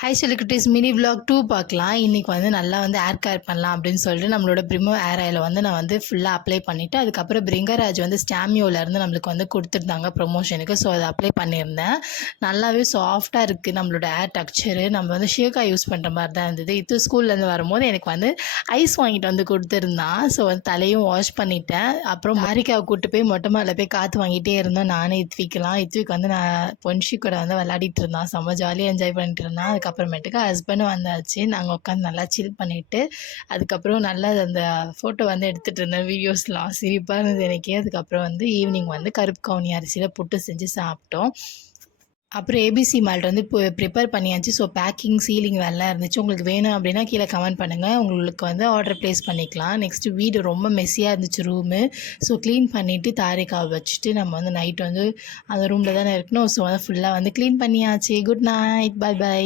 Hi celebrities mini vlog 2 பார்க்கலாம். இன்றைக்கி வந்து நல்லா வந்து ஏர் கேர் பண்ணலாம் அப்படின்னு சொல்லிட்டு நம்மளோட ப்ரிமோ ஏர் ஆயிலை வந்து நான் வந்து ஃபுல்லாக அப்ளை பண்ணிவிட்டு அதுக்கப்புறம் பிரிங்கராஜ் வந்து ஸ்டாமியோலேருந்து நம்மளுக்கு வந்து கொடுத்துருந்தாங்க ப்ரொமோஷனுக்கு. ஸோ அதை அப்ளை பண்ணியிருந்தேன். நல்லாவே சாஃப்டாக இருக்குது நம்மளோட ஏர் டெக்ஸ்சரு. நம்ம வந்து ஷியோகா யூஸ் பண்ணுற மாதிரி தான் இருந்தது. இது ஸ்கூல்லேருந்து வரும்போது எனக்கு வந்து ஐஸ் வாங்கிட்டு வந்து கொடுத்துருந்தான். ஸோ வந்து தலையும் வாஷ் பண்ணிட்டேன். அப்புறம் மாரிக்காவை கூப்பிட்டு போய் மொட்டை மாடியில் போய் காற்று வாங்கிட்டே இருந்தோம். நானே இத்விக்கு வந்து நான் பொன்ஷி கூட வந்து விளையாடிட்டு இருந்தான். செம்ம ஜாலியாக என்ஜாய் பண்ணிட்டு இருந்தான். அதுக்கப்புறமேட்டுக்கு ஹஸ்பண்டும் வந்தாச்சு. நாங்கள் உட்காந்து நல்லா சில் பண்ணிவிட்டு அதுக்கப்புறம் நல்லா அந்த ஃபோட்டோ வந்து எடுத்துகிட்டு இருந்தேன். வீடியோஸ்லாம் சிரிப்பாக இருந்தது எனக்கே. அதுக்கப்புறம் வந்து ஈவினிங் வந்து கருப்பு கவுனி அரிசியில் புட்டு செஞ்சு சாப்பிட்டோம். அப்புறம் ஏபிசி மால்ட் வந்து இப்போ ப்ரிப்பேர் பண்ணியாச்சு. ஸோ பேக்கிங் சீலிங் வேலைலாம் இருந்துச்சு. உங்களுக்கு வேணும் அப்படின்னா கீழே கமெண்ட் பண்ணுங்கள். உங்களுக்கு வந்து ஆர்டர் ப்ளேஸ் பண்ணிக்கலாம். நெக்ஸ்ட்டு வீடு ரொம்ப மெஸ்ஸியாக இருந்துச்சு ரூமு. ஸோ க்ளீன் பண்ணிவிட்டு தாரிக்காவை வச்சுட்டு நம்ம வந்து நைட் வந்து அந்த ரூமில் தானே இருக்கணும். ஸோ வந்து ஃபுல்லாக வந்து க்ளீன் பண்ணியாச்சு. Good night, bye by.